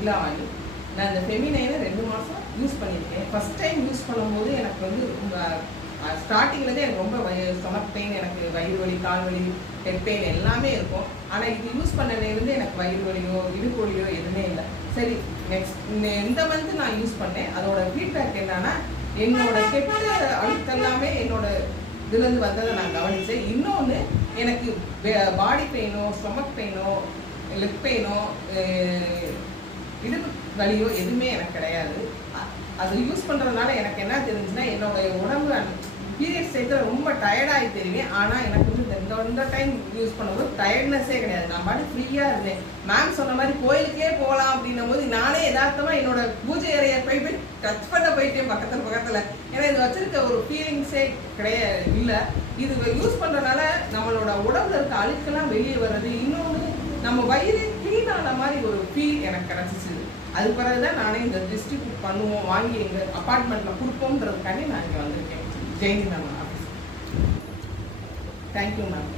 Kilo oil. நான் இந்த ஃபெமினைனை 2 மாதம் யூஸ் பண்ணியிருக்கேன். ஃபஸ்ட் டைம் யூஸ் பண்ணும்போது எனக்கு வந்து ஸ்டார்டிங்லேருந்தே எனக்கு ரொம்ப ஸ்டொமக் பெயின், எனக்கு வயிறு வலி, கால் வலி, ஹெட் பெயின் எல்லாமே இருக்கும். ஆனால் இது யூஸ் பண்ணலேருந்து எனக்கு வயிறு வலியோ இடுப்பு வலியோ எதுவுமே இல்லை. சரி, நெக்ஸ்ட் இந்த மந்த்து நான் யூஸ் பண்ணேன். அதோட ஃபீட்பேக் என்னன்னா, என்னோட கெட்ட அழுத்தெல்லாமே என்னோட இதுலேருந்து வந்ததை நான் கவனித்தேன். இன்னொன்று, எனக்கு பாடி பெயினோ ஸ்டொமக் பெயினோ லெக் பெயினோ இடுப்பு வலியோ எதுவுமே எனக்கு கிடையாது. அது யூஸ் பண்ணுறதுனால எனக்கு என்ன தெரிஞ்சுன்னா, என்னோட உடம்பு பீரியட்ஸ் டைத்தில் ரொம்ப டயர்டாகி தெரியும். ஆனால் எனக்கு வந்து இந்த டைம் யூஸ் பண்ணும்போது டயர்ட்னஸே கிடையாது. நான் பாட்டு ஃப்ரீயாக இருந்தேன். மேம் சொன்ன மாதிரி கோயிலுக்கே போகலாம் அப்படின்னும் போது நானே யதார்த்தமாக என்னோட பூஜை அறையை போய் டச் பண்ண போயிட்டேன் பக்கத்தில். ஏன்னா இது வச்சிருக்க ஒரு ஃபீலிங்ஸே கிடையாது இல்லை. இது யூஸ் பண்ணுறதுனால நம்மளோட உடம்புல இருக்க அழுக்கெல்லாம் வெளியே வர்றது, இன்னொன்று நம்ம வயிறு க்ளீன் ஆன மாதிரி ஒரு ஃபீல் எனக்கு கிடச்சிச்சு. அது பிறகுதான் நானே இந்த டிஸ்ட்ரிபியூட் பண்ணுவோம், வாங்கி எங்கள் அப்பார்ட்மெண்ட்டில் கொடுப்போம்ன்றதுக்காண்டி நான் இங்கே வந்திருக்கேன். ஜெயினி மேம் ஆஃபீஸ். Thank you ma'am.